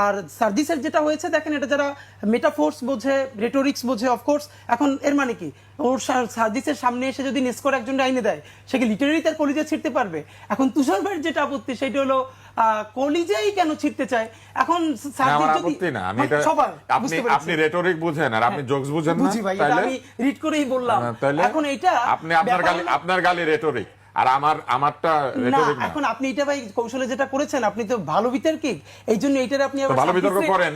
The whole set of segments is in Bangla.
আর সার্জিসের যেটা হয়েছে দেখেন, এটা যারা মেটাফোর্স বোঝে, রেটোরিক্স বোঝে, অফকোর্স এখন এর মানে কি, ওর সার্জিসের সামনে এসে যদি নেস্কর একজন আইনে দেয়, সে কি লিটারেলি তার কলিজা ছিঁড়তে পারবে? এখন তুষার ভাইয়ের যেটা আপত্তি সেটা হলো কলিজাই কেন ছিঁড়তে চায়। এখন আপনি রেটরিক বুঝেন আর আপনি জোকস বুঝেন না, আমি রিড করেই বললাম। এখন এটা আপনি আপনার গালি রেটরিক আর আমারটা রেটরিক না। এখন আপনি এটা ভাই কৌশলে যেটা করেছেন, আপনি তো ভালো বিতর্কিক, এই জন্য এটার আপনি ভালো বিতর্ক করেন,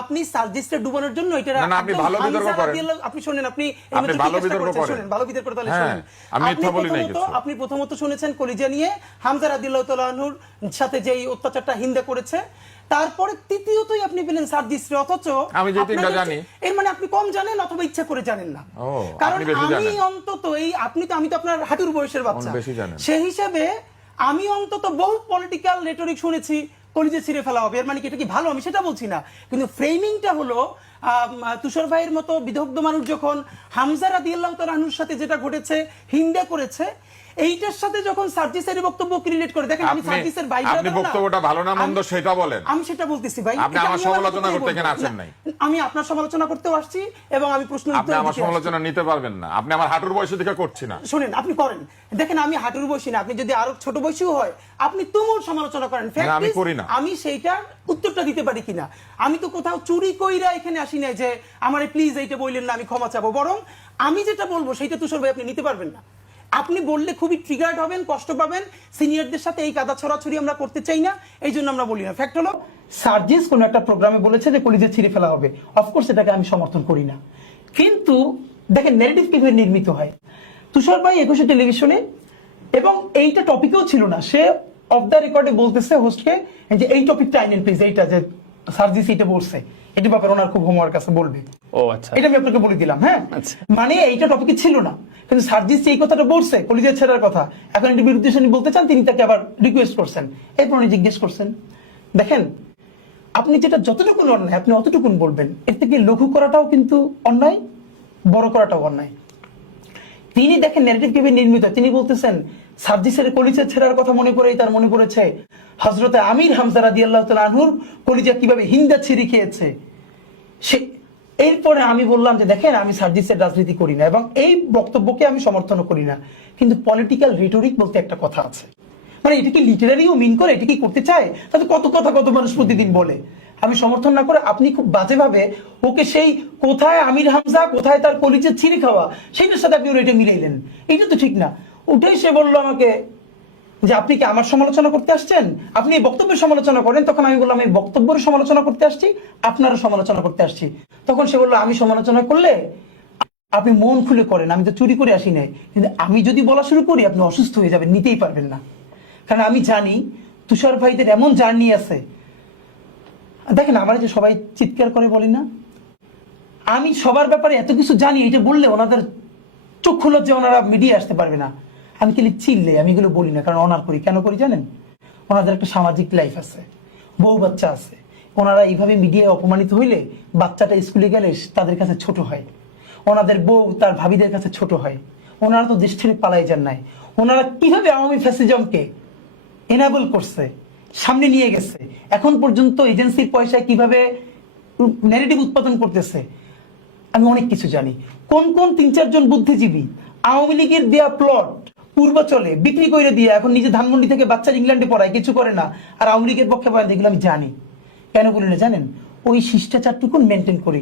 আপনি সার্জিসটা ডুবানোর জন্য এটা না, আপনি ভালো বিতর্ক করেন। আপনি শুনেন, আপনি ভালো বিতর্ক করেন, ভালো বিতর্ক করে তাহলে শুনেন। আমি মিথ্যা বলি নাই কিছু। আপনি প্রথমত শুনেছেন কলিজা নিয়ে হামজা রাদিয়াল্লাহু তাআলা আনহুর সাথে যেই অত্যাচারটা হিন্দা করেছে, তারপরে তৃতীয়তই আপনি পেলেন সার্জিসরে, অথচ আমি যে তিনটা জানি এর মানে আপনি কম জানেন অথবা ইচ্ছা করে জানেন না। কারণ আমি অন্তত আমি তো আপনার হাঁটুর বয়সের বাচ্চা, সেই হিসাবে আমি অন্তত বহু পলিটিক্যাল রেটরিক শুনেছি কলিজা ছিঁড়ে ফেলা হবে। এর মানে কি এটা কি ভালো? আমি সেটা বলছি না, কিন্তু ফ্রেমিংটা হলো তুষার ভাইয়ের মতো বিদগ্ধ মানুষ যখন হামজা রাদিয়াল্লাহু তাআলা আনহুর সাথে যেটা ঘটেছে হিন্দা করেছে, এইটার সাথে যখন সার্জিসের বক্তব্যকে রিলেট করে দেখেন, আমি সার্জিসের ভাই, আপনি বক্তব্যটা ভালো না মন্দ সেটা বলেন, আমি সেটা বলতেছি ভাই। আপনি আমার সমালোচনা করতে কেন আসেন নাই? আমি আপনার সমালোচনা করতেও আসছি এবং আমি প্রশ্ন আপনি আমার সমালোচনা নিতে পারবেন না, আপনি আমার হাঁটুর বয়সে দিকে করছি না। শুনেন, আপনি করেন, দেখেন আমি হাঁটুর বয়সী না, আপনি যদি আরো ছোট বয়সীও হয় আপনি তুমুল সমালোচনা করেন, আমি করি না। আমি সেইটার উত্তরটা দিতে পারি কিনা। আমি তো কোথাও চুরি কইরা এখানে আসি না যে আমারে প্লিজ এইটা বললেন না আমি ক্ষমা চাবো, বরং আমি যেটা বলবো সেইটা তুষার ভাই আপনি নিতে পারবেন না। আপনি বললে খুবই ট্রিগার্ড হবেন, কষ্ট পাবেন। সিনিয়রদের সাথে এই কাদা ছড়াছড়ি আমরা করতে চাই না, এই জন্য আমরা বলি না। ফ্যাক্ট হলো সার্জিস কোন একটা প্রোগ্রামে বলেছে যে কলিজা ছিঁড়ে ফেলা হবে, অফকোর্স এটাকে আমি সমর্থন করি না, কিন্তু দেখেন ন্যারেটিভ কিভাবে নির্মিত হয়। তুষার ভাই 21 টেলিভিশনে, এবং এইটা টপিকেও ছিল না, সে অফ দ্য রেকর্ডে বলতেছে হোস্টকে যে এই টপিকটা আইনেন প্লিজ, এইটা যে সার্জিস এটা বলছে, এটা ব্যাপারে ওনার খুব হোমওয়ার্ক আছে বলবে। ও আচ্ছা, এটা আমি আপনাকে বলে দিলাম। হ্যাঁ, মানে এইটা টপিকে ছিল না, কিন্তু সার্জিস এই কথাটা বলছে কলিজা ছেড়ার কথা, এখন এর বিরুদ্ধে শুনি বলতে চান, তিনি তাকে আবার রিকোয়েস্ট করছেন, এরপর উনি জিজ্ঞেস করছেন। দেখেন, আপনি যেটা যতটুকুন অন্যায় আপনি অতটুকুন বলবেন, এর থেকে লঘু করাটাও কিন্তু অন্যায়, বড় করাটাও অন্যায়। তিনি দেখেন ন্যারেটিভ কিভাবে নির্মিত, তিনি বলতেছেন সার্জিসের কলিজা ছেড়ার কথা মনে করেই তার মনে পড়েছে হযরতে আমির হামজা রাদিয়াল্লাহু তাআলা আনহুর কলিজা কিভাবে হিন্দা ছিঁড়ে খেয়েছে। এরপরে আমি বললাম যে দেখেন, আমি সার্জিসের রাজনীতি করি না এবং এই বক্তব্যকে আমি সমর্থন করি না, কিন্তু পলিটিক্যাল রিটোরিক বলতে একটা কথা আছে, মানে এটা কি লিটারারিও মিন করে, এটা কি করতে চায়, তাহলে কত কথা কত মানুষ প্রতিদিন বলে। আমি সমর্থন না করে আপনি খুব বাজেভাবে ওকে সেই কোথায় আমির হামজা কোথায় তার কলিজা ছিঁড়ে খাওয়া সেইটার সাথে আপনি এটা মিলাইলেন, এটা তো ঠিক না। উঠেই সে বললো আমাকে যে আপনি কি আমার সমালোচনা করতে আসছেন, আপনি এই বক্তব্যের সমালোচনা করেন। তখন আমি বললাম এই বক্তব্যের সমালোচনা করতে আসছি, আপনারও সমালোচনা করতে আসছি। তখন সে বললো আমি সমালোচনা করলে আপনি মন খুলে করেন, আমি তো চুরি করে আসি নাই, কিন্তু আমি যদি বলা শুরু করি আপনি অসুস্থ হয়ে যাবেন, নিতেই পারবেন না। কারণ আমি জানি তুষার ভাইদের এমন জার্নি আছে। দেখেন, আমার যে সবাই চিৎকার করে বলি না, আমি সবার ব্যাপারে এত কিছু জানি, এটা বললে ওনাদের চক্ষু লজ্জা ওনারা মিডিয়া আসতে পারবে না। আমি খালি চিল্লে, আমি এগুলো বলি না, কারণ অনার করি। কেন করি জানেন? ওনাদের একটা সামাজিক লাইফ আছে, বউ বাচ্চা আছে, ওনারা এইভাবে মিডিয়ায় অপমানিত হইলে বাচ্চাটা স্কুলে গেলে তাদের কাছে ছোট হয়, ওনাদের বউ তার ভাবিদের কাছে ছোট হয়। ওনারা তো দেশ ছেড়ে পালাই যান নাই, ওনারা কিভাবে আওয়ামী ফ্যাসিজমকে এনাবল করছে, সামনে নিয়ে গেছে, এখন পর্যন্ত এজেন্সির পয়সায় কিভাবে ন্যারেটিভ উৎপাদন করতেছে, আমি অনেক কিছু জানি। কোন কোন 3-4 জন বুদ্ধিজীবী আওয়ামী লীগের দেয়া প্লট পূর্বাচলে বিক্রি করে দিয়ে এখন নিজে ধানমন্ডি থেকে বাচ্চার ইংল্যান্ডে পড়ায়, কিছু করে না, আর আওয়ামী লীগের পক্ষে বয়ান, এগুলো আমি জানি। কেন বলি না জানেন? ওই শিষ্টাচারটুকু মেনটেন করি।